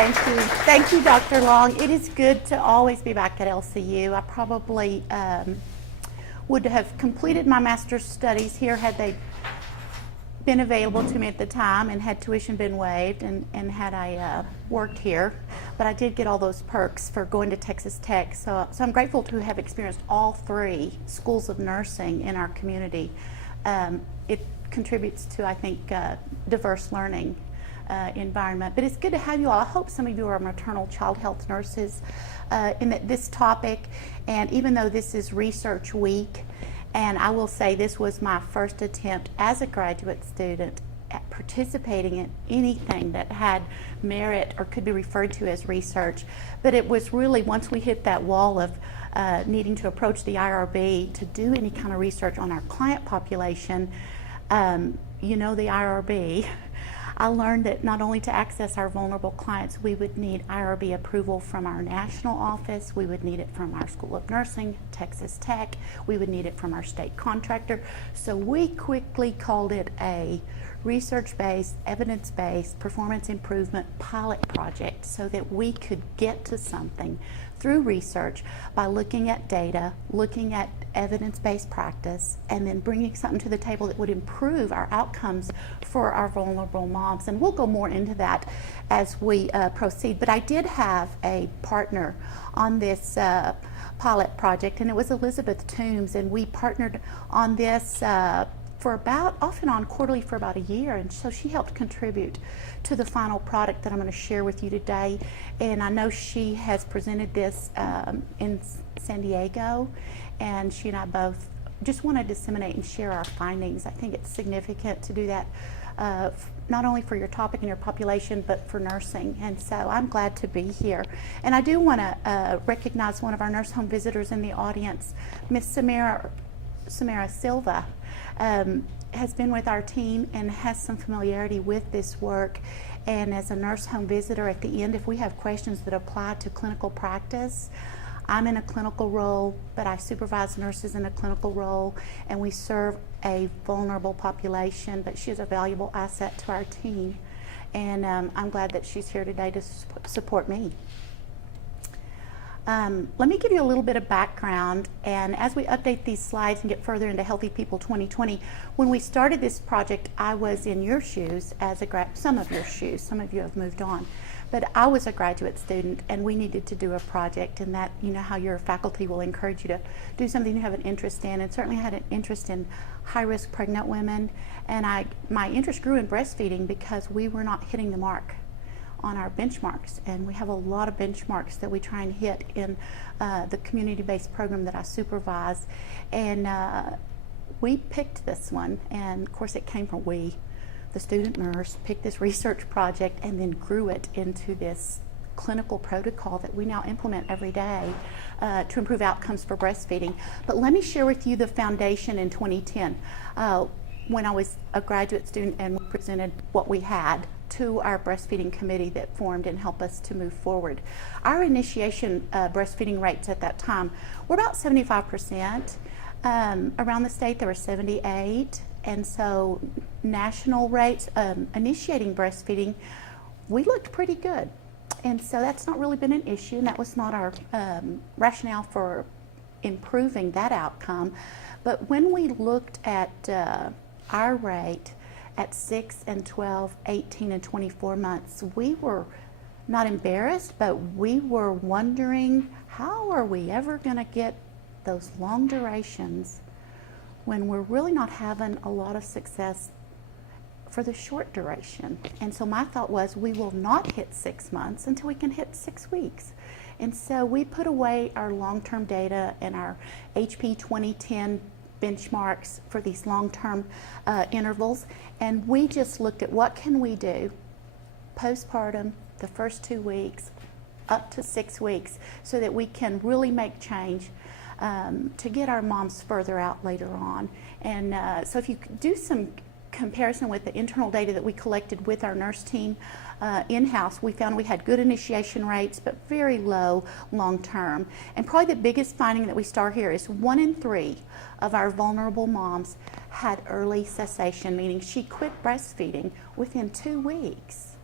Thank you. Thank you, Dr. Long. It is good to always be back at LCU. I probably would have completed my master's studies here had they been available to me at the time and had tuition been waived and had I worked here. But I did get all those perks for going to Texas Tech. So I'm grateful to have experienced all three schools of nursing in our community. It contributes to, I think, diverse learning environment. But it's good to have you all. I hope some of you are maternal child health nurses in this topic. And even though this is Research Week, and I will say this was my first attempt as a graduate student at participating in anything that had merit or could be referred to as research. But it was really once we hit that wall of needing to approach the IRB to do any kind of research on our client population, you know, the IRB, I learned that not only to access our vulnerable clients, we would need IRB approval from our national office, we would need it from our School of Nursing, Texas Tech, we would need it from our state contractor. So we quickly called it a research-based, evidence-based performance improvement pilot project so that we could get to something through research by looking at data, looking at evidence-based practice, and then bringing something to the table that would improve our outcomes for our vulnerable moms. And we'll go more into that as we proceed. But I did have a partner on this pilot project, and it was Elizabeth Toombs, and we partnered on this for about, off and on quarterly for about a year, and so she helped contribute to the final product that I'm going to share with you today. And I know she has presented this in San Diego, and she and I both just want to disseminate and share our findings. I think it's significant to do that not only for your topic and your population, but for nursing. And so I'm glad to be here. And I do want to recognize one of our nurse home visitors in the audience, Miss Samara Silva. Has been with our team and has some familiarity with this work. And as a nurse home visitor, at the end, if we have questions that apply to clinical practice, I'm in a clinical role, but I supervise nurses in a clinical role, and we serve a vulnerable population, but she's a valuable asset to our team. And I'm glad that she's here today to support me. Let me give you a little bit of background, and as we update these slides and get further into Healthy People 2020, when we started this project, I was in your shoes as some of your shoes, some of you have moved on, but I was a graduate student and we needed to do a project, and that, you know how your faculty will encourage you to do something you have an interest in, and certainly I had an interest in high-risk pregnant women, and my interest grew in breastfeeding because we were not hitting the mark on our benchmarks, and we have a lot of benchmarks that we try and hit in the community-based program that I supervise. And we picked this one, and of course it came from the student nurse, picked this research project and then grew it into this clinical protocol that we now implement every day to improve outcomes for breastfeeding. But let me share with you the foundation in 2010 when I was a graduate student, and we presented what we had to our breastfeeding committee that formed and helped us to move forward. Our initiation breastfeeding rates at that time were about 75%. Around the state there were 78, and so national rates initiating breastfeeding, we looked pretty good. And so that's not really been an issue, and that was not our rationale for improving that outcome. But when we looked at our rate at 6 and 12, 18 and 24 months, we were not embarrassed, but we were wondering, how are we ever going to get those long durations when we're really not having a lot of success for the short duration? And so my thought was, we will not hit 6 months until we can hit 6 weeks. And so we put away our long-term data and our HP 2010 benchmarks for these long-term intervals, and we just looked at what can we do postpartum, the first 2 weeks, up to 6 weeks, so that we can really make change to get our moms further out later on. And so if you do some comparison with the internal data that we collected with our nurse team in-house, we found we had good initiation rates but very low long-term. And probably the biggest finding that we start here is 1 in 3 of our vulnerable moms had early cessation, meaning she quit breastfeeding within 2 weeks.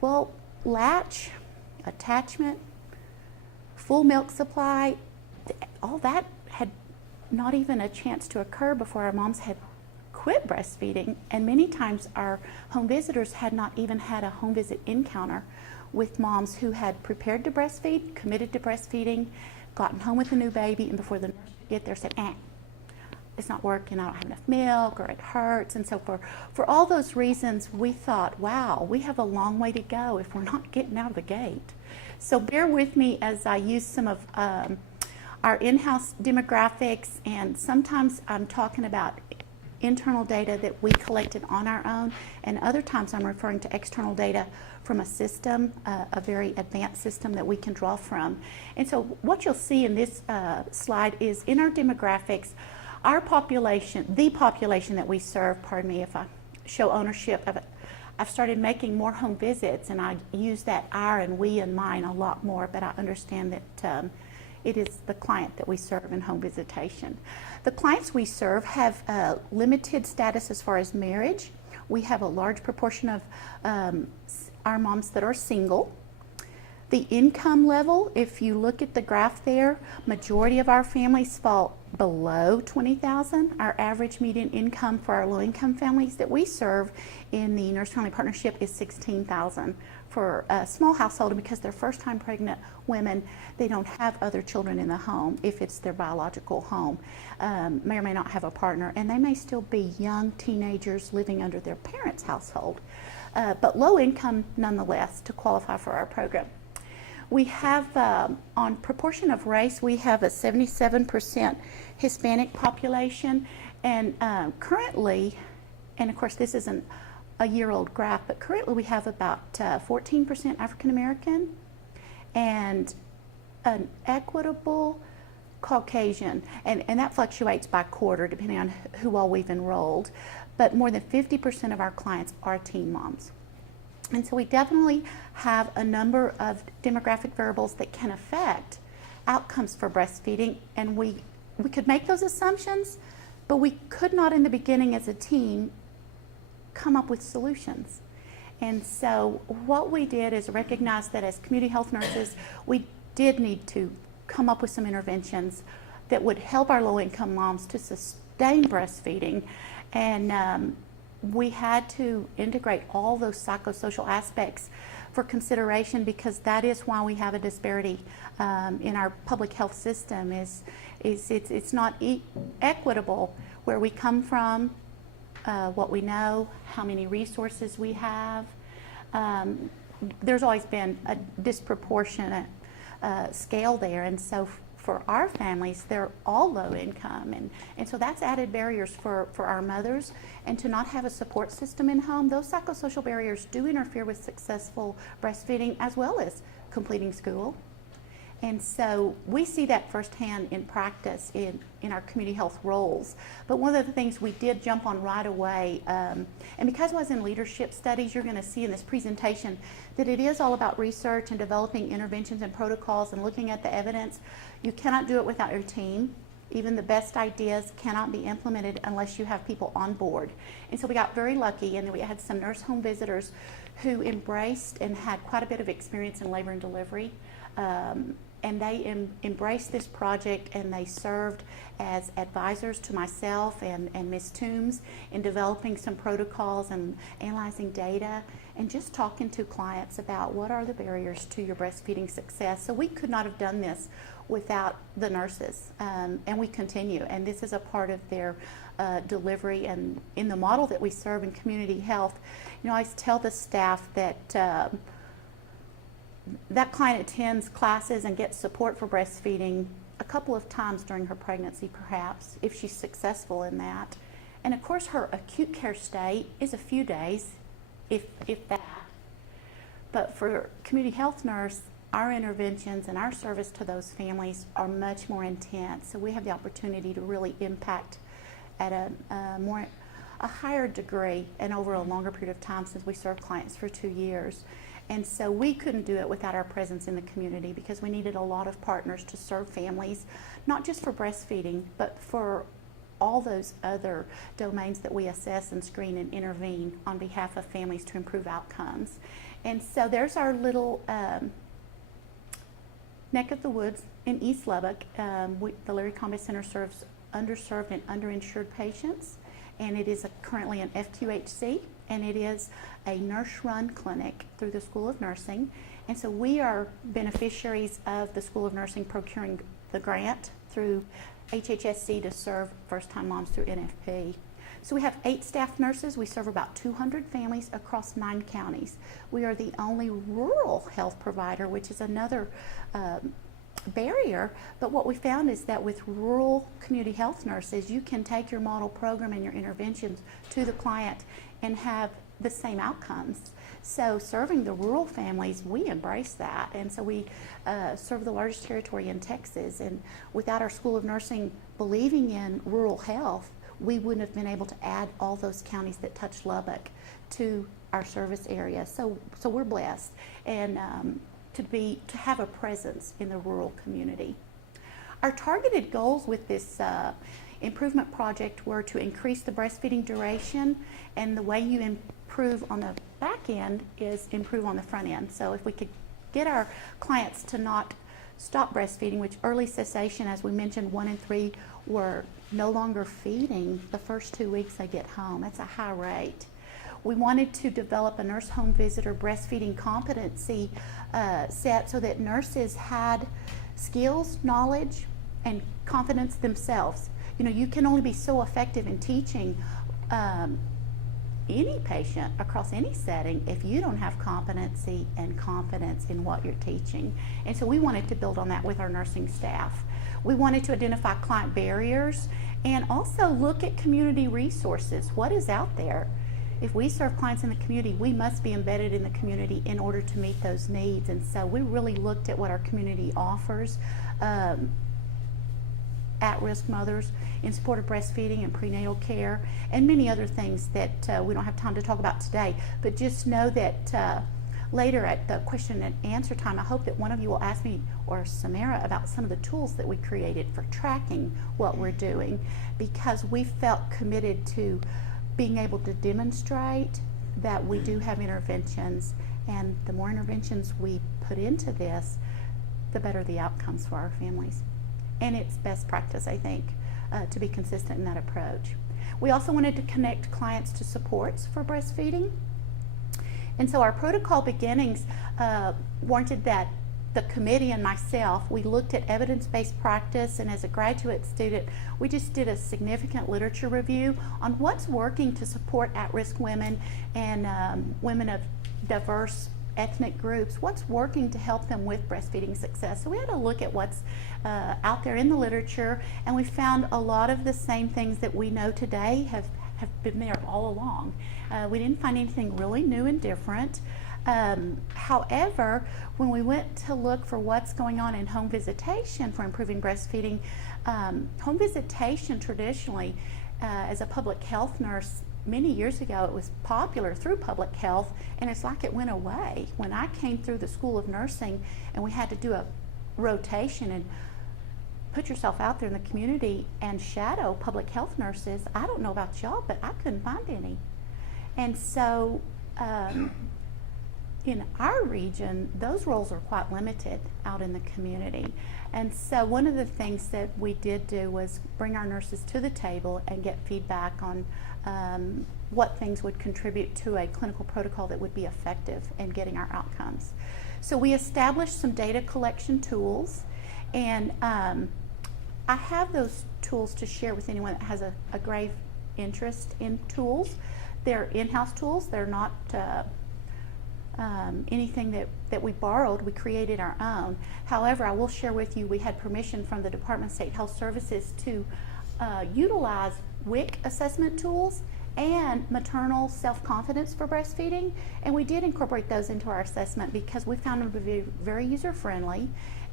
Well, latch, attachment, full milk supply, all that had not even a chance to occur before our moms had quit breastfeeding, and many times our home visitors had not even had a home visit encounter with moms who had prepared to breastfeed, committed to breastfeeding, gotten home with a new baby, and before the nurse could get there said, it's not working, I don't have enough milk, or it hurts. And so for all those reasons, we thought, wow, we have a long way to go if we're not getting out of the gate. So bear with me as I use some of our in-house demographics, and sometimes I'm talking about internal data that we collected on our own, and other times I'm referring to external data from a system, a very advanced system that we can draw from. And so what you'll see in this slide is in our demographics, our population, the population that we serve, pardon me if I show ownership of it, I've started making more home visits, and I use that our and we and mine a lot more, but I understand that it is the client that we serve in home visitation. The clients we serve have limited status as far as marriage. We have a large proportion of our moms that are single. The income level, if you look at the graph there, majority of our families fall below $20,000. Our average median income for our low-income families that we serve in the Nurse Family Partnership is $16,000 for a small household, and because they're first-time pregnant women, they don't have other children in the home if it's their biological home. May or may not have a partner, and they may still be young teenagers living under their parents' household, but low income nonetheless to qualify for our program. We have, on proportion of race, we have a 77% Hispanic population, and currently, and of course this isn't a year-old graph, but currently we have about 14% African American and an equitable Caucasian, and that fluctuates by quarter depending on who all we've enrolled, but more than 50% of our clients are teen moms. And so we definitely have a number of demographic variables that can affect outcomes for breastfeeding, and we could make those assumptions, but we could not in the beginning as a team come up with solutions. And so what we did is recognize that as community health nurses, we did need to come up with some interventions that would help our low-income moms to sustain breastfeeding, and we had to integrate all those psychosocial aspects for consideration, because that is why we have a disparity in our public health system. It's not equitable where we come from, what we know, how many resources we have. There's always been a disproportionate scale there, and so for our families, they're all low income, and so that's added barriers for our mothers, and to not have a support system in home. Those psychosocial barriers do interfere with successful breastfeeding as well as completing school. And so we see that firsthand in practice in our community health roles. But one of the things we did jump on right away, and because I was in leadership studies, you're going to see in this presentation that it is all about research and developing interventions and protocols and looking at the evidence. You cannot do it without your team. Even the best ideas cannot be implemented unless you have people on board. And so we got very lucky, and we had some nurse home visitors who embraced and had quite a bit of experience in labor and delivery. And they embraced this project, and they served as advisors to myself and Ms. Toombs in developing some protocols and analyzing data and just talking to clients about what are the barriers to your breastfeeding success. So we could not have done this without the nurses, and we continue. And this is a part of their delivery, and in the model that we serve in community health, I always tell the staff that that client attends classes and gets support for breastfeeding a couple of times during her pregnancy, perhaps, if she's successful in that. And of course, her acute care stay is a few days, if that. But for community health nurse, our interventions and our service to those families are much more intense. So we have the opportunity to really impact at a higher degree and over a longer period of time, since we served clients for 2 years. And so we couldn't do it without our presence in the community, because we needed a lot of partners to serve families, not just for breastfeeding, but for all those other domains that we assess and screen and intervene on behalf of families to improve outcomes. And so there's our little neck of the woods in East Lubbock. The Larry Combe Center serves underserved and underinsured patients, and it is currently an FQHC, and it is a nurse-run clinic through the School of Nursing. And so we are beneficiaries of the School of Nursing procuring the grant through HHSC to serve first-time moms through NFP. So we have 8 staff nurses. We serve about 200 families across 9 counties. We are the only rural health provider, which is another barrier. But what we found is that with rural community health nurses, you can take your model program and your interventions to the client and have the same outcomes. So serving the rural families, we embrace that. And so we serve the largest territory in Texas. And without our School of Nursing believing in rural health, we wouldn't have been able to add all those counties that touch Lubbock to our service area. So we're blessed and to have a presence in the rural community. Our targeted goals with this improvement project were to increase the breastfeeding duration, and the way you improve on the back end is improve on the front end. So if we could get our clients to not stop breastfeeding, which early cessation, as we mentioned, 1 in 3 were no longer feeding the first 2 weeks they get home. That's a high rate. We wanted to develop a nurse home visitor breastfeeding competency set so that nurses had skills, knowledge, and confidence themselves. You know, you can only be so effective in teaching any patient across any setting if you don't have competency and confidence in what you're teaching. And so we wanted to build on that with our nursing staff. We wanted to identify client barriers and also look at community resources. What is out there? If we serve clients in the community, we must be embedded in the community in order to meet those needs. And so we really looked at what our community offers. At-risk mothers in support of breastfeeding and prenatal care, and many other things that we don't have time to talk about today. But just know that later at the question and answer time, I hope that one of you will ask me or Samara about some of the tools that we created for tracking what we're doing, because we felt committed to being able to demonstrate that we do have interventions, and the more interventions we put into this, the better the outcomes for our families. And it's best practice, I think, to be consistent in that approach. We also wanted to connect clients to supports for breastfeeding. And so our protocol beginnings warranted that the committee and myself, we looked at evidence-based practice, and as a graduate student, we just did a significant literature review on what's working to support at-risk women and women of diverse ethnic groups, what's working to help them with breastfeeding success. So we had to look at what's out there in the literature, and we found a lot of the same things that we know today have been there all along. We didn't find anything really new and different. However, when we went to look for what's going on in home visitation for improving breastfeeding, home visitation traditionally, as a public health nurse, many years ago it was popular through public health, and it's like it went away. When I came through the School of Nursing and we had to do a rotation and put yourself out there in the community and shadow public health nurses, I don't know about y'all, but I couldn't find any. And so in our region, those roles are quite limited out in the community. And so one of the things that we did do was bring our nurses to the table and get feedback on what things would contribute to a clinical protocol that would be effective in getting our outcomes. So we established some data collection tools, and I have those tools to share with anyone that has a grave interest in tools. They're in-house tools. They're not anything that we borrowed. We created our own. However, I will share with you, we had permission from the Department of State Health Services to utilize WIC assessment tools and maternal self-confidence for breastfeeding, and we did incorporate those into our assessment because we found them to be very user-friendly,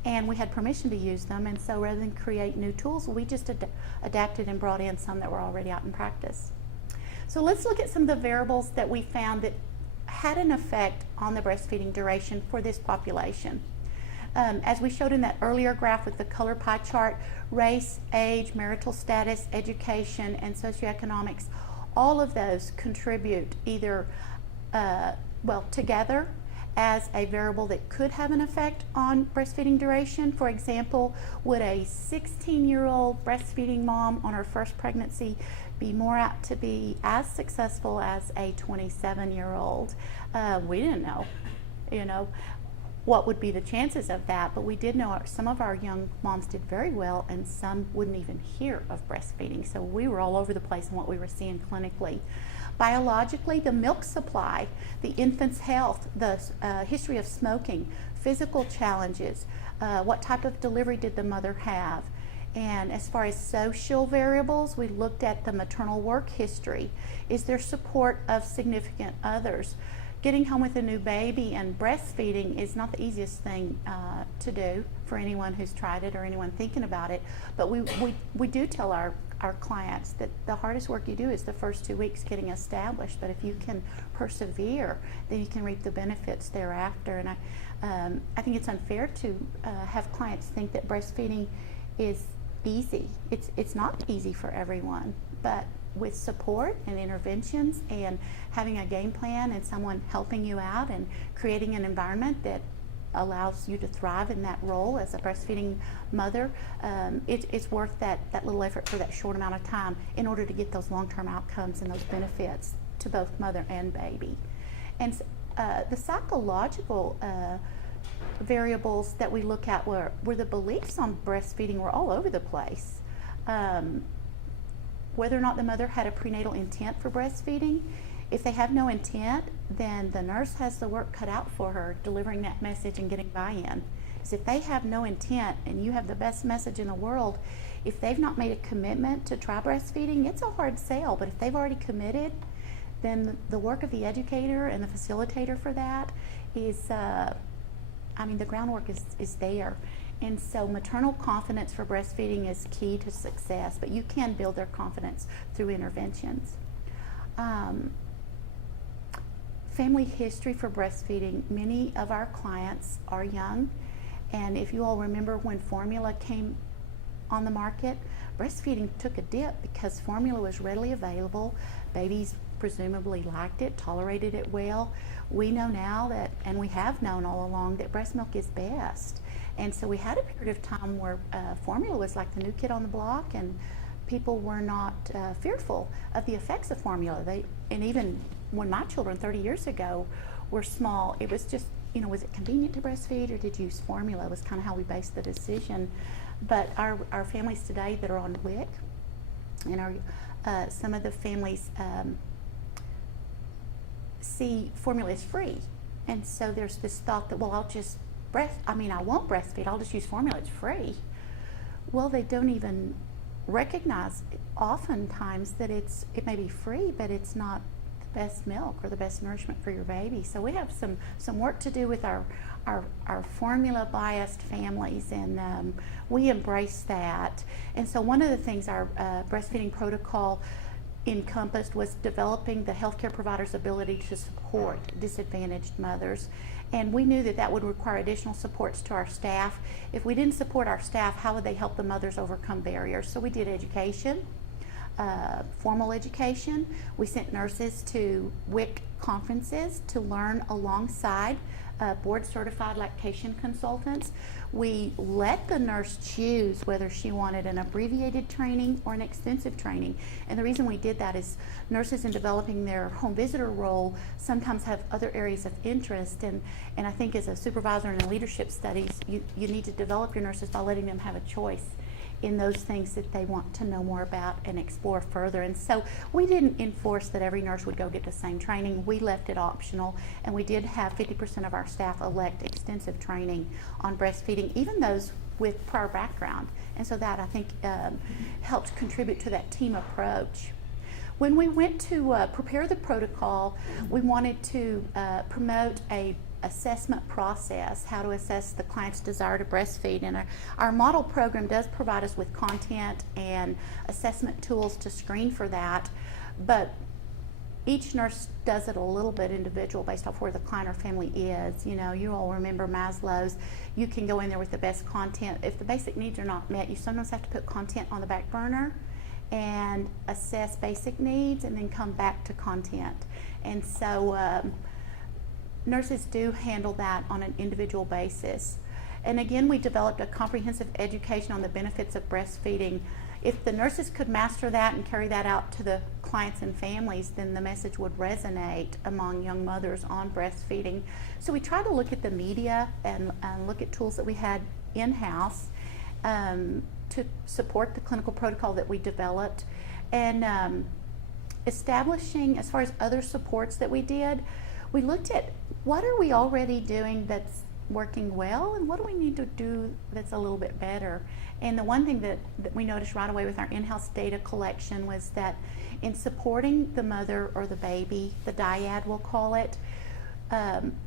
and we had permission to use them. And so rather than create new tools, we just adapted and brought in some that were already out in practice. So let's look at some of the variables that we found that had an effect on the breastfeeding duration for this population. As we showed in that earlier graph with the color pie chart, race, age, marital status, education, and socioeconomics, all of those contribute either, together, as a variable that could have an effect on breastfeeding duration. For example, would a 16-year-old breastfeeding mom on her first pregnancy be more apt to be as successful as a 27-year-old? We didn't know, what would be the chances of that, but we did know some of our young moms did very well and some wouldn't even hear of breastfeeding. So we were all over the place in what we were seeing clinically. Biologically, the milk supply, the infant's health, the history of smoking, physical challenges, what type of delivery did the mother have. And as far as social variables, we looked at the maternal work history. Is there support of significant others? Getting home with a new baby and breastfeeding is not the easiest thing to do for anyone who's tried it or anyone thinking about it. But we do tell our clients that the hardest work you do is the first 2 weeks getting established. But if you can persevere, then you can reap the benefits thereafter. And I think it's unfair to have clients think that breastfeeding is easy. It's not easy for everyone, but with support and interventions and having a game plan and someone helping you out and creating an environment that allows you to thrive in that role as a breastfeeding mother, it's worth that little effort for that short amount of time in order to get those long-term outcomes and those benefits to both mother and baby. And the psychological variables that we look at were the beliefs on breastfeeding were all over the place. Whether or not the mother had a prenatal intent for breastfeeding. If they have no intent, then the nurse has the work cut out for her delivering that message and getting buy-in. Because if they have no intent and you have the best message in the world, if they've not made a commitment to try breastfeeding, it's a hard sell. But if they've already committed, then the work of the educator and the facilitator for that is, the groundwork is there. And so maternal confidence for breastfeeding is key to success, but you can build their confidence through interventions. Family history for breastfeeding. Many of our clients are young, and if you all remember when formula came on the market, breastfeeding took a dip because formula was readily available. Babies presumably liked it, tolerated it well. We know now that, and we have known all along, that breast milk is best. And so we had a period of time where formula was like the new kid on the block, and people were not fearful of the effects of formula. And even when my children 30 years ago were small, it was just, was it convenient to breastfeed or did you use formula? It was kind of how we based the decision. But our families today that are on WIC, and some of the families see formula as free. And so there's this thought that, well, I won't breastfeed, I'll just use formula, it's free. Well, they don't even recognize oftentimes that it may be free, but it's not the best milk or the best nourishment for your baby. So we have some work to do with our formula biased families, and we embrace that. And so one of the things our breastfeeding protocol encompassed was developing the healthcare provider's ability to support disadvantaged mothers. And we knew that would require additional supports to our staff. If we didn't support our staff, how would they help the mothers overcome barriers? So we did education, formal education. We sent nurses to WIC conferences to learn alongside board-certified lactation consultants. We let the nurse choose whether she wanted an abbreviated training or an extensive training. And the reason we did that is nurses in developing their home visitor role sometimes have other areas of interest. And I think as a supervisor in leadership studies, you need to develop your nurses by letting them have a choice in those things that they want to know more about and explore further. And so we didn't enforce that every nurse would go get the same training. We left it optional, and we did have 50% of our staff elect extensive training on breastfeeding, even those with prior background. And so that, I think, helped contribute to that team approach. When we went to prepare the protocol, we wanted to promote a assessment process, how to assess the client's desire to breastfeed. And our model program does provide us with content and assessment tools to screen for that, but each nurse does it a little bit individual based off where the client or family is. You all remember Maslow's. You can go in there with the best content. If the basic needs are not met, you sometimes have to put content on the back burner and assess basic needs and then come back to content. And so nurses do handle that on an individual basis. And again, we developed a comprehensive education on the benefits of breastfeeding. If the nurses could master that and carry that out to the clients and families, then the message would resonate among young mothers on breastfeeding. So we try to look at the media and look at tools that we had in-house to support the clinical protocol that we developed, and establishing, as far as other supports that we did, we looked at what are we already doing that's working well and what do we need to do that's a little bit better. And the one thing that we noticed right away with our in-house data collection was that in supporting the mother or the baby, the dyad we'll call it,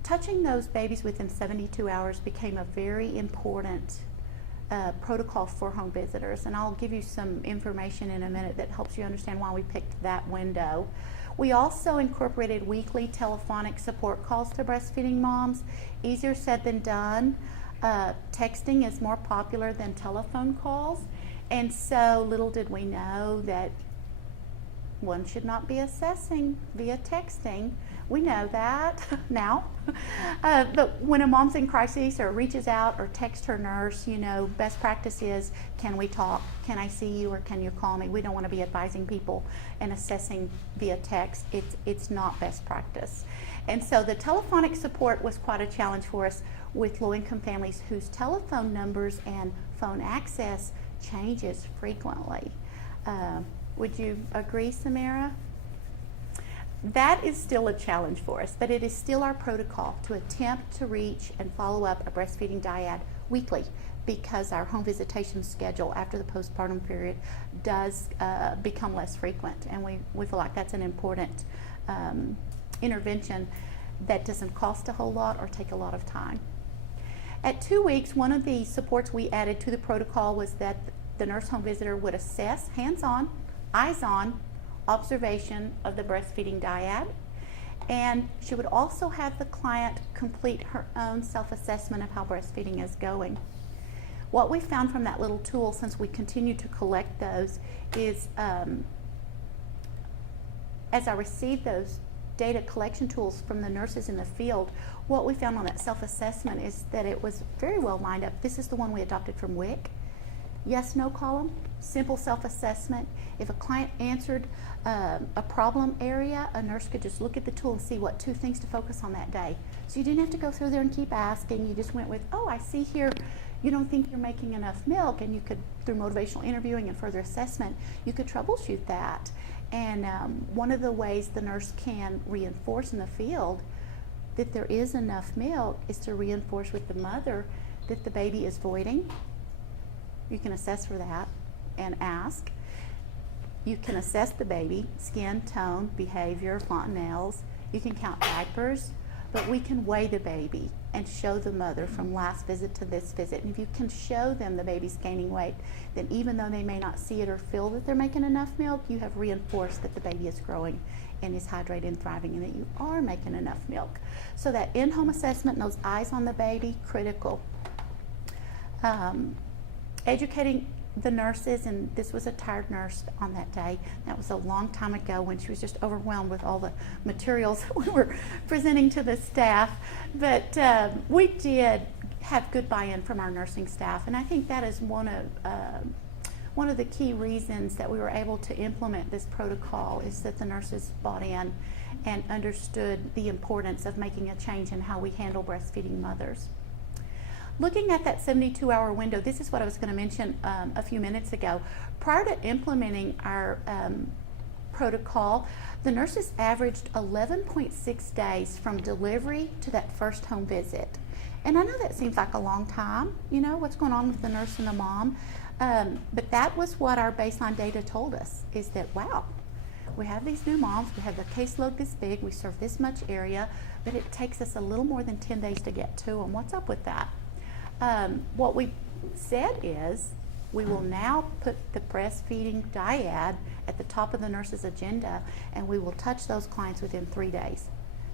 touching those babies within 72 hours became a very important protocol for home visitors. And I'll give you some information in a minute that helps you understand why we picked that window. We also incorporated weekly telephonic support calls to breastfeeding moms. Easier said than done. Texting is more popular than telephone calls, and so little did we know that one should not be assessing via texting. We know that now. But when a mom's in crisis or reaches out or texts her nurse, you know, best practice is, can we talk? Can I see you or can you call me? We don't want to be advising people and assessing via text. It's not best practice. And so the telephonic support was quite a challenge for us with low-income families whose telephone numbers and phone access changes frequently. Would you agree, Samara? That is still a challenge for us, but it is still our protocol to attempt to reach and follow up a breastfeeding dyad weekly, because our home visitation schedule after the postpartum period does become less frequent, and we feel like that's an important intervention that doesn't cost a whole lot or take a lot of time. At 2 weeks, one of the supports we added to the protocol was that the nurse home visitor would assess hands-on, eyes-on observation of the breastfeeding dyad, and she would also have the client complete her own self-assessment of how breastfeeding is going. What we found from that little tool, since we continue to collect those, is as I received those data collection tools from the nurses in the field, what we found on that self-assessment is that it was very well lined up. This is the one we adopted from WIC. Yes, no column, simple self-assessment. If a client answered a problem area, a nurse could just look at the tool and see what 2 things to focus on that day. So you didn't have to go through there and keep asking. You just went with, oh, I see here you don't think you're making enough milk, and you could, through motivational interviewing and further assessment, you could troubleshoot that. And one of the ways the nurse can reinforce in the field that there is enough milk is to reinforce with the mother that the baby is voiding. You can assess for that and ask. You can assess the baby, skin, tone, behavior, fontanelles. You can count diapers, but we can weigh the baby and show the mother from last visit to this visit. And if you can show them the baby's gaining weight, then even though they may not see it or feel that they're making enough milk, you have reinforced that the baby is growing and is hydrated and thriving and that you are making enough milk. So that in-home assessment and those eyes on the baby, critical. Educating the nurses, and this was a tired nurse on that day. That was a long time ago when she was just overwhelmed with all the materials we were presenting to the staff. But we did have good buy-in from our nursing staff, and I think that is one of the key reasons that we were able to implement this protocol, is that the nurses bought in and understood the importance of making a change in how we handle breastfeeding mothers. Looking at that 72-hour window, this is what I was going to mention a few minutes ago. Prior to implementing our protocol, the nurses averaged 11.6 days from delivery to that first home visit. And I know that seems like a long time, you know, what's going on with the nurse and the mom, but that was what our baseline data told us, is that, wow, we have these new moms, we have the caseload this big, we serve this much area, but it takes us a little more than 10 days to get to them. What's up with that? What we said is we will now put the breastfeeding dyad at the top of the nurse's agenda, and we will touch those clients within 3 days.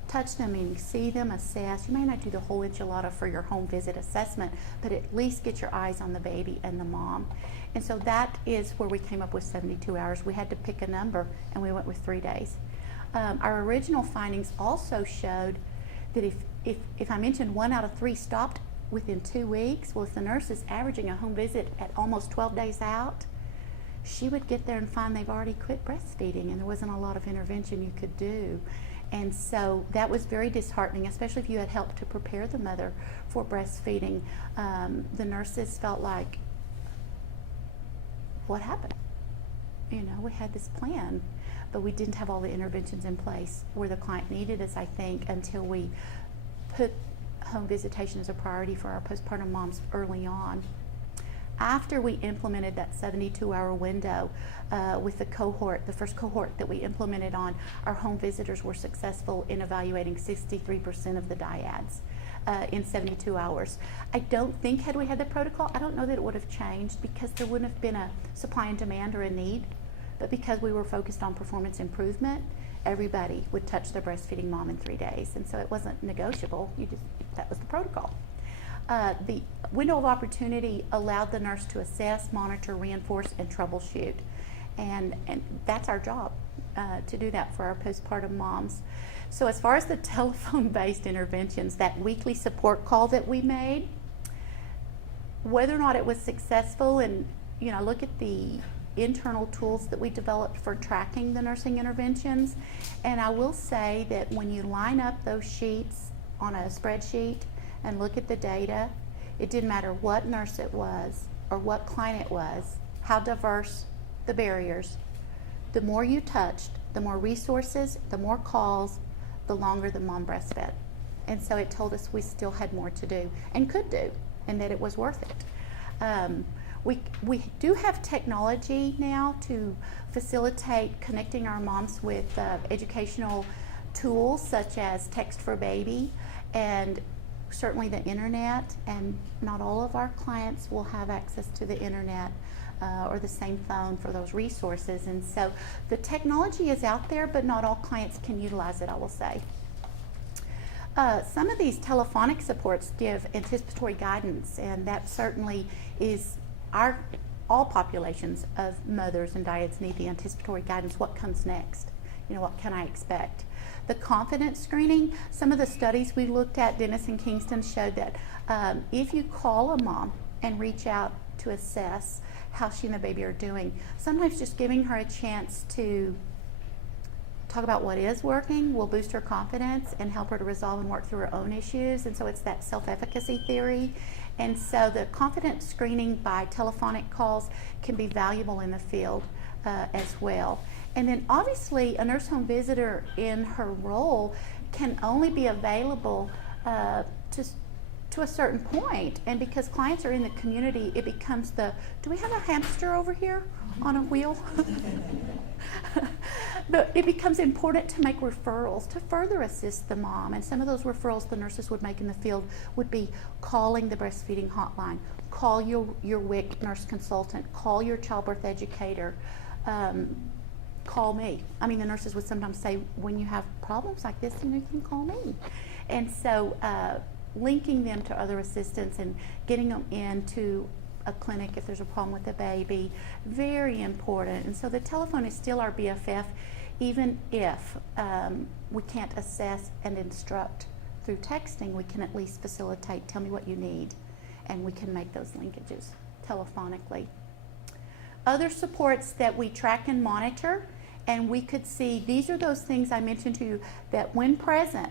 Touch them, meaning see them, assess. You may not do the whole enchilada for your home visit assessment, but at least get your eyes on the baby and the mom. And so that is where we came up with 72 hours. We had to pick a number, and we went with 3 days. Our original findings also showed that if I mentioned 1 out of 3 stopped within 2 weeks, well, if the nurse is averaging a home visit at almost 12 days out, she would get there and find they've already quit breastfeeding and there wasn't a lot of intervention you could do. And so that was very disheartening, especially if you had helped to prepare the mother for breastfeeding. The nurses felt like, what happened? You know, we had this plan, but we didn't have all the interventions in place where the client needed us, I think, until we put home visitation as a priority for our postpartum moms early on. After we implemented that 72-hour window with the cohort, the first cohort that we implemented on, our home visitors were successful in evaluating 63% of the dyads in 72 hours. I don't think, had we had the protocol, I don't know that it would have changed because there wouldn't have been a supply and demand or a need, but because we were focused on performance improvement, everybody would touch their breastfeeding mom in 3 days, and so it wasn't negotiable. That was the protocol. The window of opportunity allowed the nurse to assess, monitor, reinforce, and troubleshoot. And that's our job, to do that for our postpartum moms. So as far as the telephone-based interventions, that weekly support call that we made, whether or not it was successful, and look at the internal tools that we developed for tracking the nursing interventions. And I will say that when you line up those sheets on a spreadsheet and look at the data, it didn't matter what nurse it was or what client it was, how diverse the barriers. The more you touched, the more resources, the more calls, the longer the mom breastfed. And so it told us we still had more to do and could do, and that it was worth it. We do have technology now to facilitate connecting our moms with educational tools such as Text for Baby and certainly the internet, and not all of our clients will have access to the internet or the same phone for those resources. And so the technology is out there, but not all clients can utilize it, I will say. Some of these telephonic supports give anticipatory guidance, and that certainly is all populations of mothers and dyads need the anticipatory guidance. What comes next? What can I expect? The confidence screening, some of the studies we looked at, Dennis and Kingston, showed that if you call a mom and reach out to assess how she and the baby are doing, sometimes just giving her a chance to talk about what is working will boost her confidence and help her to resolve and work through her own issues. And so it's that self-efficacy theory. And so the confidence screening by telephonic calls can be valuable in the field as well. And then obviously a nurse home visitor in her role can only be available to a certain point. And because clients are in the community, it becomes do we have a hamster over here on a wheel? It becomes important to make referrals to further assist the mom. And some of those referrals the nurses would make in the field would be calling the breastfeeding hotline, call your WIC nurse consultant, call your childbirth educator, call me. I mean, the nurses would sometimes say, when you have problems like this, you can call me. And so linking them to other assistants and getting them into a clinic if there's a problem with the baby, very important. And so the telephone is still our BFF, even if we can't assess and instruct through texting. We can at least facilitate, tell me what you need, and we can make those linkages telephonically. Other supports that we track and monitor, and we could see, these are those things I mentioned to you that when present,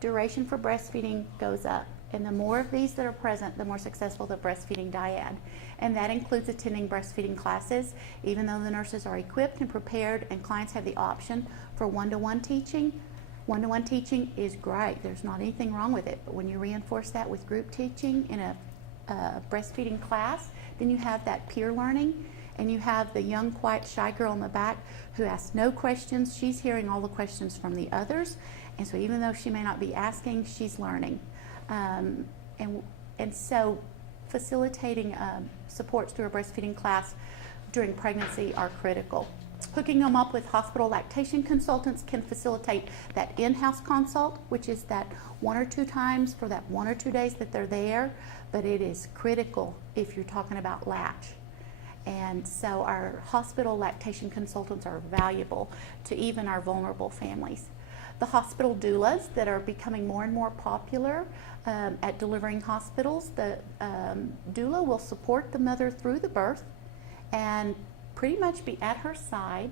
duration for breastfeeding goes up. And the more of these that are present, the more successful the breastfeeding dyad. And that includes attending breastfeeding classes, even though the nurses are equipped and prepared and clients have the option for one-to-one teaching. One-to-one teaching is great. There's not anything wrong with it. But when you reinforce that with group teaching in a breastfeeding class, then you have that peer learning, and you have the young, quiet, shy girl in the back who asks no questions. She's hearing all the questions from the others. And so even though she may not be asking, she's learning. And so facilitating supports through a breastfeeding class during pregnancy are critical. Hooking them up with hospital lactation consultants can facilitate that in-house consult, which is that 1 or 2 times for that 1 or 2 days that they're there, but it is critical if you're talking about latch. And so our hospital lactation consultants are valuable to even our vulnerable families. the hospital doulas that are becoming more and more popular at delivering hospitals. The doula will support the mother through the birth and pretty much be at her side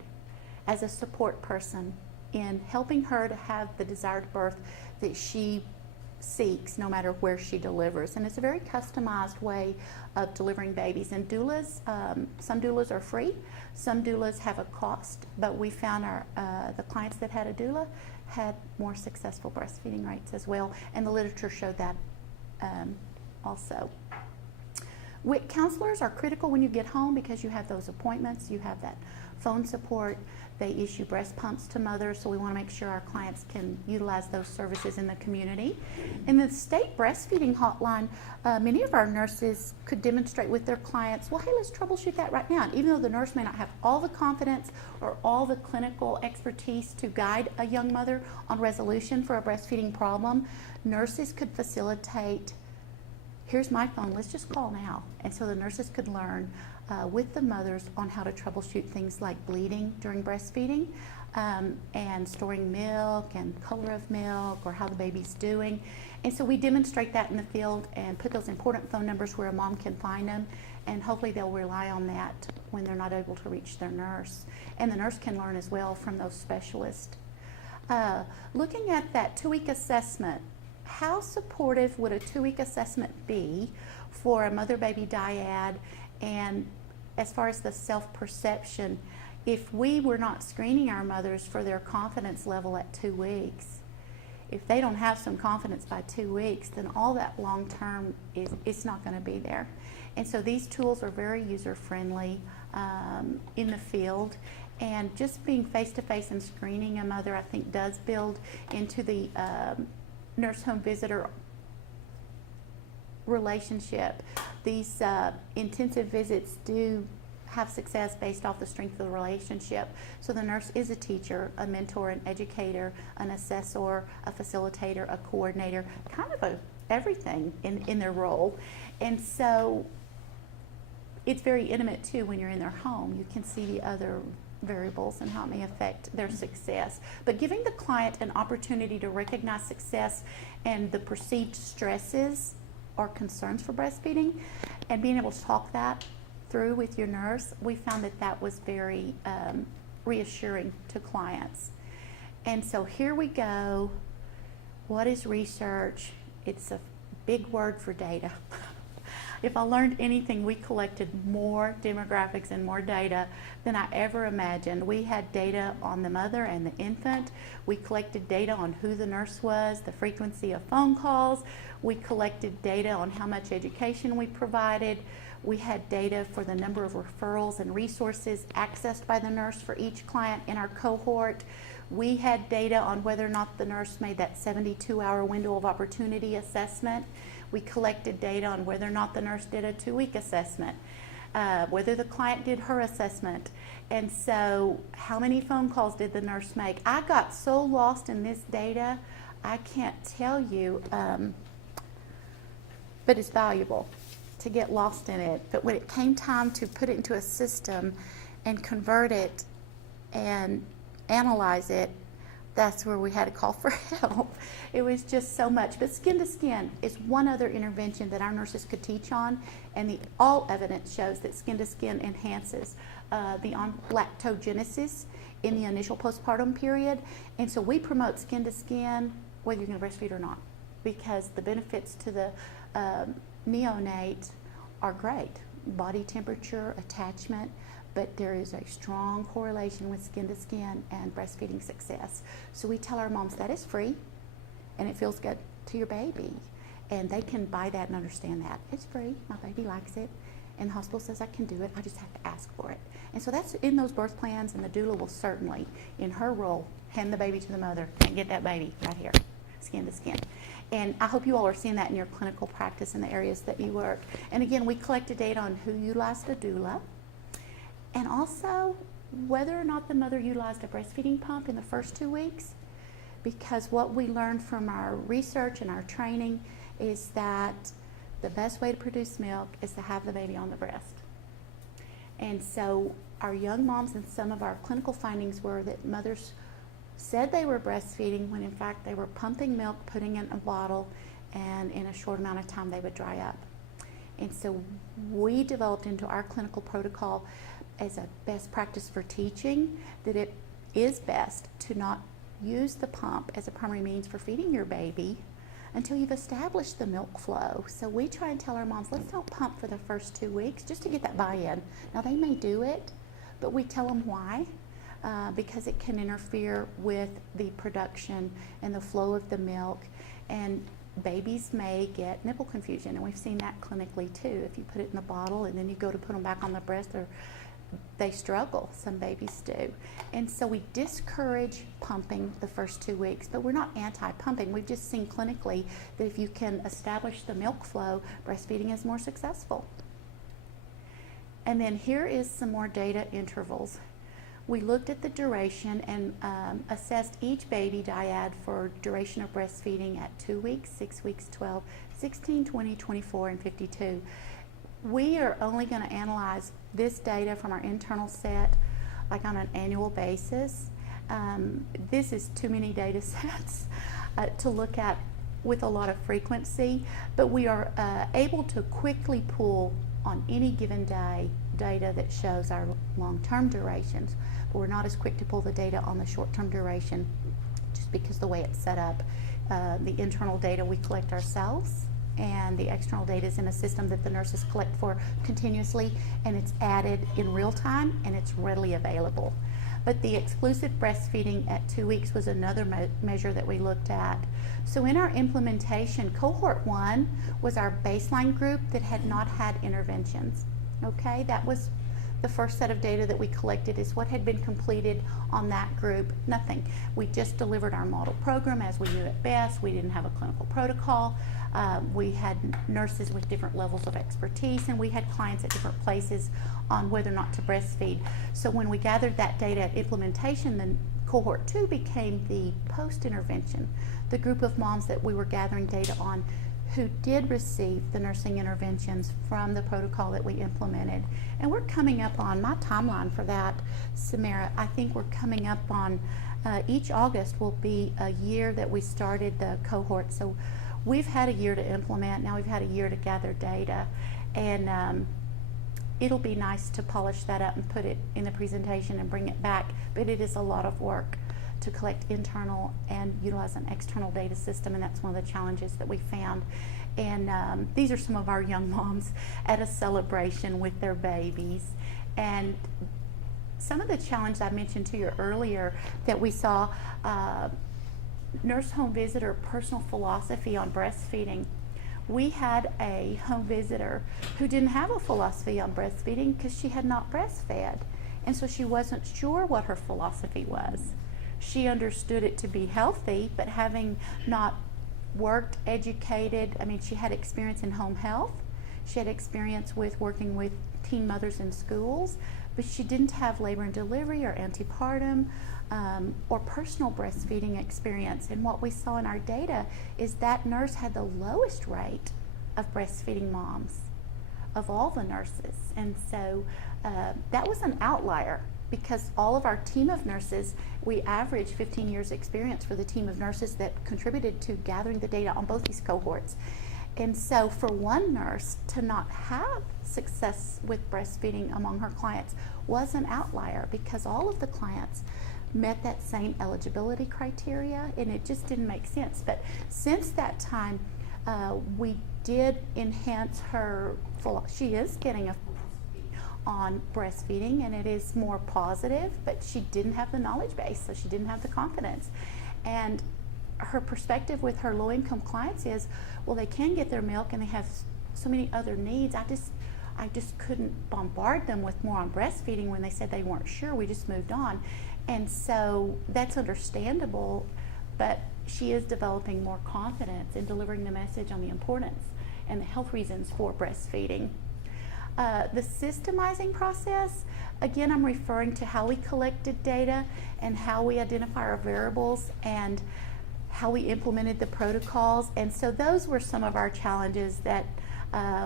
as a support person in helping her to have the desired birth that she seeks, no matter where she delivers. And it's a very customized way of delivering babies. And doulas, some doulas are free, some doulas have a cost, but we found the clients that had a doula had more successful breastfeeding rates as well, and the literature showed that also. WIC counselors are critical when you get home because you have those appointments, you have that phone support. They issue breast pumps to mothers, so we want to make sure our clients can utilize those services in the community. In the state breastfeeding hotline, many of our nurses could demonstrate with their clients, well, hey, let's troubleshoot that right now. And even though the nurse may not have all the confidence or all the clinical expertise to guide a young mother on resolution for a breastfeeding problem, nurses could facilitate, here's my phone, let's just call now. And so the nurses could learn with the mothers on how to troubleshoot things like bleeding during breastfeeding and storing milk and color of milk or how the baby's doing. And so we demonstrate that in the field and put those important phone numbers where a mom can find them, and hopefully they'll rely on that when they're not able to reach their nurse. And the nurse can learn as well from those specialists. Looking at that 2-week assessment, how supportive would a 2-week assessment be for a mother-baby dyad, and as far as the self-perception, if we were not screening our mothers for their confidence level at 2 weeks, if they don't have some confidence by 2 weeks, then all that long-term it's not going to be there. And so these tools are very user-friendly in the field, and just being face-to-face and screening a mother, I think, does build into the nurse home visitor relationship. These intensive visits do have success based off the strength of the relationship. So the nurse is a teacher, a mentor, an educator, an assessor, a facilitator, a coordinator, kind of everything in their role. And so it's very intimate too when you're in their home. You can see the other variables and how it may affect their success. But giving the client an opportunity to recognize success and the perceived stresses or concerns for breastfeeding and being able to talk that through with your nurse, we found that that was very reassuring to clients. And so here we go. What is research? It's a big word for data. If I learned anything, we collected more demographics and more data than I ever imagined. We had data on the mother and the infant. We collected data on who the nurse was, the frequency of phone calls. We collected data on how much education we provided. We had data for the number of referrals and resources accessed by the nurse for each client in our cohort. We had data on whether or not the nurse made that 72-hour window of opportunity assessment. We collected data on whether or not the nurse did a 2-week assessment, whether the client did her assessment, and so how many phone calls did the nurse make. I got so lost in this data, I can't tell you, but it's valuable to get lost in it. But when it came time to put it into a system and convert it and analyze it, that's where we had to call for help. It was just so much. But skin to skin is one other intervention that our nurses could teach on, and all evidence shows that skin to skin enhances the lactogenesis in the initial postpartum period. And so we promote skin to skin whether you're going to breastfeed or not, because the benefits to the neonate are great. Body temperature, attachment, but there is a strong correlation with skin to skin and breastfeeding success. So we tell our moms that is free and it feels good to your baby. And they can buy that and understand that. It's free, my baby likes it, and the hospital says I can do it, I just have to ask for it. And so that's in those birth plans, and the doula will certainly, in her role, hand the baby to the mother and get that baby right here, skin to skin. And I hope you all are seeing that in your clinical practice in the areas that you work. And again, we collected data on who utilized a doula, and also whether or not the mother utilized a breastfeeding pump in the first 2 weeks, because what we learned from our research and our training is that the best way to produce milk is to have the baby on the breast. And so our young moms, and some of our clinical findings were that mothers said they were breastfeeding when in fact they were pumping milk, putting it in a bottle, and in a short amount of time they would dry up. And so we developed into our clinical protocol as a best practice for teaching that it is best to not use the pump as a primary means for feeding your baby until you've established the milk flow. So we try and tell our moms, let's don't pump for the first 2 weeks just to get that buy-in. Now they may do it, but we tell them why. Because it can interfere with the production and the flow of the milk, and babies may get nipple confusion, and we've seen that clinically too. If you put it in the bottle and then you go to put them back on the breast, they struggle, some babies do. And so we discourage pumping the first 2 weeks, but we're not anti-pumping. We've just seen clinically that if you can establish the milk flow, breastfeeding is more successful. And then here is some more data intervals. We looked at the duration and assessed each baby dyad for duration of breastfeeding at 2 weeks, 6 weeks, 12, 16, 20, 24, and 52. We are only going to analyze this data from our internal set like on an annual basis. This is too many data sets to look at with a lot of frequency, but we are able to quickly pull on any given day data that shows our long-term durations. But we're not as quick to pull the data on the short-term duration just because the way it's set up. The internal data we collect ourselves, and the external data is in a system that the nurses collect for continuously, and it's added in real time and it's readily available. But the exclusive breastfeeding at 2 weeks was another measure that we looked at. So in our implementation, cohort 1 was our baseline group that had not had interventions. Okay, that was the first set of data that we collected, is what had been completed on that group. Nothing. We just delivered our model program as we knew it best. We didn't have a clinical protocol. We had nurses with different levels of expertise, and we had clients at different places on whether or not to breastfeed. So when we gathered that data at implementation, then cohort 2 became the post-intervention, the group of moms that we were gathering data on who did receive the nursing interventions from the protocol that we implemented. And we're coming up on my timeline for that, Samara. I think we're coming up on each August will be a year that we started the cohort. So we've had a year to implement, now we've had a year to gather data, and it'll be nice to polish that up and put it in the presentation and bring it back, but it is a lot of work to collect internal and utilize an external data system, and that's one of the challenges that we found. And these are some of our young moms at a celebration with their babies. And some of the challenges I mentioned to you earlier that we saw, nurse home visitor personal philosophy on breastfeeding. We had a home visitor who didn't have a philosophy on breastfeeding because she had not breastfed, and so she wasn't sure what her philosophy was. She understood it to be healthy, but having not worked, educated, I mean, she had experience in home health, she had experience with working with teen mothers in schools, but she didn't have labor and delivery or antepartum or personal breastfeeding experience. And what we saw in our data is that nurse had the lowest rate of breastfeeding moms of all the nurses. And so that was an outlier, because all of our team of nurses, we averaged 15 years experience for the team of nurses that contributed to gathering the data on both these cohorts. And so for one nurse to not have success with breastfeeding among her clients was an outlier, because all of the clients met that same eligibility criteria, and it just didn't make sense. But since that time, we did enhance her, she is getting a on breastfeeding, and it is more positive, but she didn't have the knowledge base, so she didn't have the confidence. And her perspective with her low-income clients is, well, they can get their milk and they have so many other needs. I just couldn't bombard them with more on breastfeeding when they said they weren't sure. We just moved on. And so that's understandable, but she is developing more confidence in delivering the message on the importance and the health reasons for breastfeeding. The systemizing process, again, I'm referring to how we collected data and how we identify our variables and how we implemented the protocols. And so those were some of our challenges that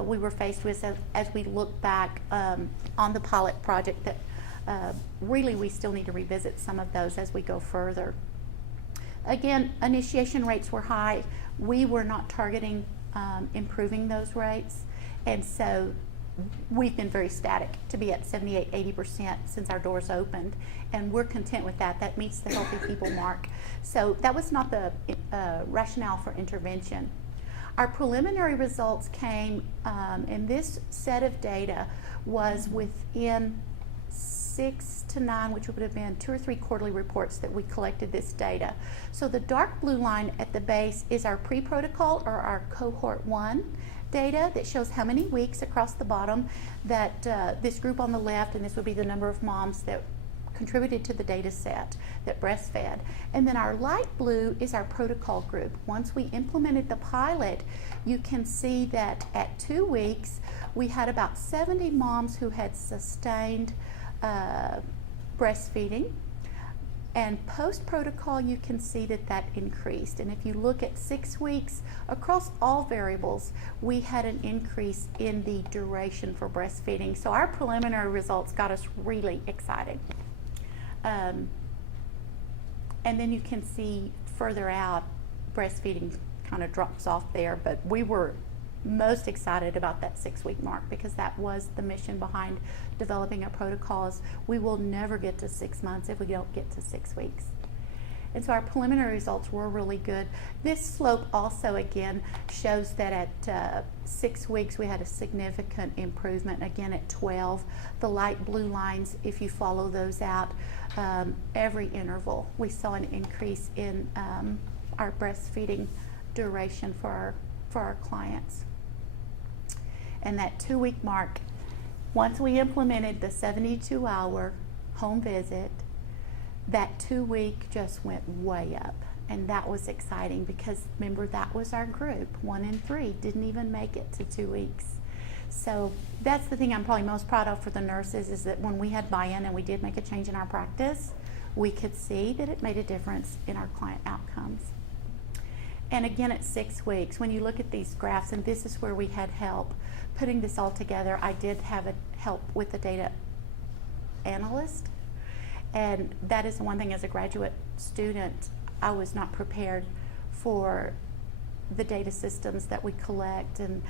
we were faced with as we look back on the pilot project, that really we still need to revisit some of those as we go further. Again, initiation rates were high. We were not targeting improving those rates, and so we've been very static to be at 78-80% since our doors opened, and we're content with that. That meets the healthy people mark. So that was not the rationale for intervention. Our preliminary results came, and this set of data was within 6 to 9, which would have been 2 or 3 quarterly reports that we collected this data. So the dark blue line at the base is our pre-protocol, or our cohort 1 data that shows how many weeks across the bottom that this group on the left, and this would be the number of moms that contributed to the data set that breastfed. And then our light blue is our protocol group. Once we implemented the pilot, you can see that at 2 weeks, we had about 70 moms who had sustained breastfeeding. And post-protocol, you can see that that increased. And if you look at 6 weeks, across all variables, we had an increase in the duration for breastfeeding. So our preliminary results got us really excited. And then you can see further out, breastfeeding kind of drops off there, but we were most excited about that 6-week mark because that was the mission behind developing our protocols. We will never get to 6 months if we don't get to 6 weeks. And so our preliminary results were really good. This slope also again shows that at 6 weeks we had a significant improvement, again at 12. The light blue lines, if you follow those out, every interval we saw an increase in our breastfeeding duration for our clients. And that 2-week mark, once we implemented the 72-hour home visit, that 2-week just went way up. And that was exciting because remember, that was our group. 1 in 3 didn't even make it to 2 weeks. So that's the thing I'm probably most proud of for the nurses, is that when we had buy-in and we did make a change in our practice, we could see that it made a difference in our client outcomes. And again, at 6 weeks, when you look at these graphs, and this is where we had help putting this all together, I did have help with the data analyst. And that is the one thing, as a graduate student, I was not prepared for the data systems that we collect. And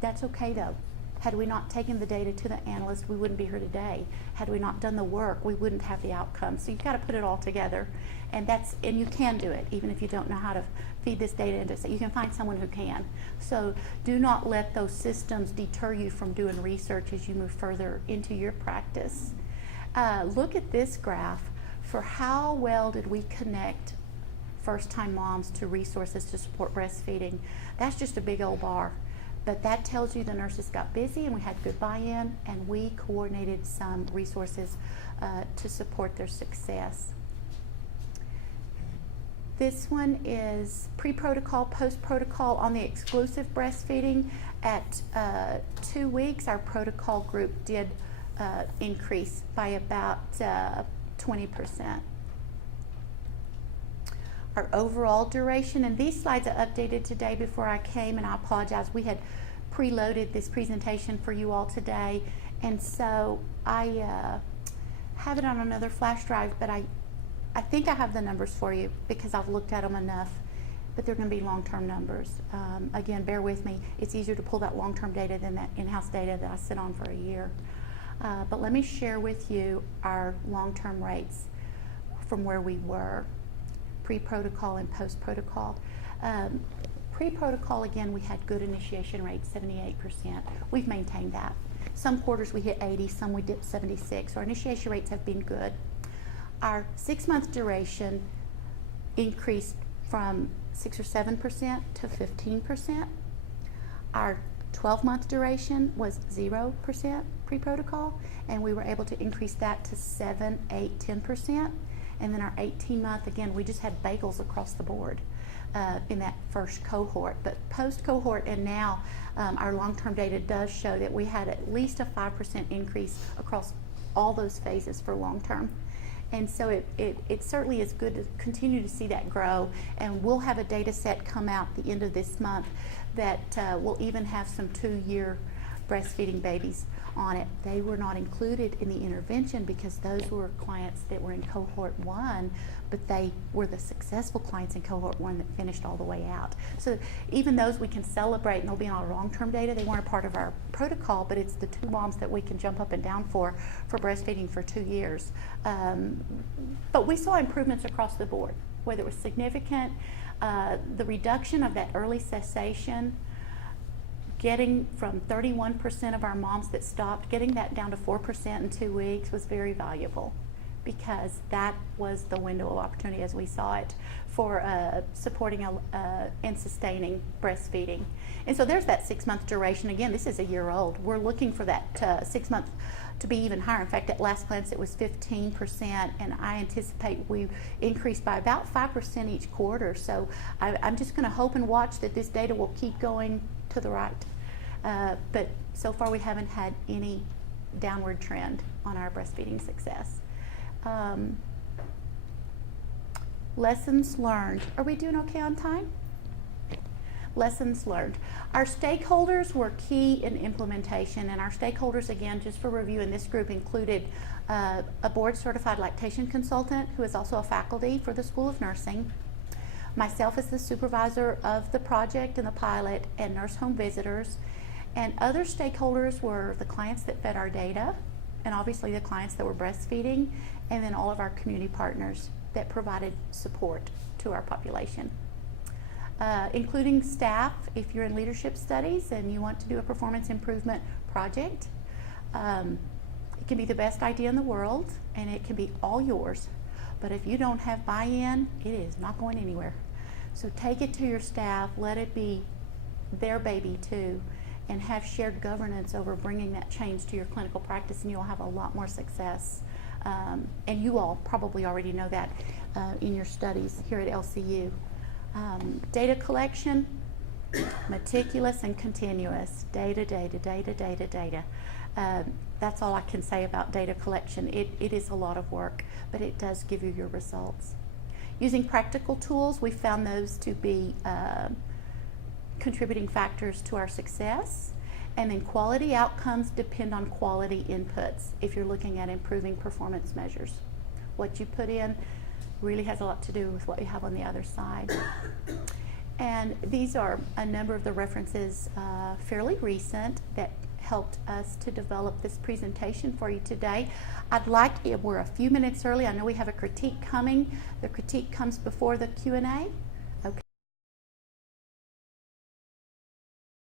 that's okay though. Had we not taken the data to the analyst, we wouldn't be here today. Had we not done the work, we wouldn't have the outcomes. So you've got to put it all together, and you can do it, even if you don't know how to feed this data into it. You can find someone who can. So do not let those systems deter you from doing research as you move further into your practice. Look at this graph for how well did we connect first-time moms to resources to support breastfeeding. That's just a big old bar. But that tells you the nurses got busy and we had good buy-in, and we coordinated some resources to support their success. This one is pre-protocol, post-protocol on the exclusive breastfeeding. At 2 weeks, our protocol group did increase by about 20%. Our overall duration, and these slides are updated today before I came, and I apologize, we had preloaded this presentation for you all today, and so I have it on another flash drive, but I think I have the numbers for you because I've looked at them enough, but they're going to be long-term numbers. Again, bear with me. It's easier to pull that long-term data than that in-house data that I sit on for a year. But let me share with you our long-term rates from where we were, pre-protocol and post-protocol. Pre-protocol, again, we had good initiation rates, 78%. We've maintained that. Some quarters we hit 80, some we dipped 76. Our initiation rates have been good. Our 6-month duration increased from 6 or 7% to 15%. Our 12-month duration was 0% pre-protocol, and we were able to increase that to 7, 8, 10%. And then our 18-month, again, we just had bagels across the board in that first cohort. But post-cohort and now, our long-term data does show that we had at least a 5% increase across all those phases for long-term. And so it certainly is good to continue to see that grow. And we'll have a data set come out the end of this month that will even have some 2-year breastfeeding babies on it. They were not included in the intervention because those were clients that were in cohort 1, but they were the successful clients in cohort 1 that finished all the way out. So even those we can celebrate, and they'll be in our long-term data. They weren't a part of our protocol, but it's the 2 moms that we can jump up and down for breastfeeding for 2 years. But we saw improvements across the board, whether it was significant, the reduction of that early cessation, getting from 31% of our moms that stopped, getting that down to 4% in 2 weeks was very valuable, because that was the window of opportunity as we saw it for supporting and sustaining breastfeeding. And so there's that 6-month duration. Again, this is a year old. We're looking for that 6 month to be even higher. In fact, at last glance it was 15%, and I anticipate we increased by about 5% each quarter. So I'm just going to hope and watch that this data will keep going to the right. But so far we haven't had any downward trend on our breastfeeding success. Lessons learned. Are we doing okay on time? Lessons learned. Our stakeholders were key in implementation, and our stakeholders, again, just for review, in this group included a board-certified lactation consultant who is also a faculty for the School of Nursing, myself as the supervisor of the project and the pilot, and nurse home visitors. And other stakeholders were the clients that fed our data, and obviously the clients that were breastfeeding, and then all of our community partners that provided support to our population. Including staff, if you're in leadership studies and you want to do a performance improvement project. It can be the best idea in the world, and it can be all yours. But if you don't have buy-in, it is not going anywhere. So take it to your staff, let it be their baby too, and have shared governance over bringing that change to your clinical practice, and you'll have a lot more success. And you all probably already know that in your studies here at LCU. Data collection, meticulous and continuous. Data. That's all I can say about data collection. It is a lot of work, but it does give you your results. Using practical tools, we found those to be contributing factors to our success. And then quality outcomes depend on quality inputs if you're looking at improving performance measures. What you put in really has a lot to do with what you have on the other side. And these are a number of the references fairly recent that helped us to develop this presentation for you today. We're a few minutes early. I know we have a critique coming. The critique comes before the Q&A.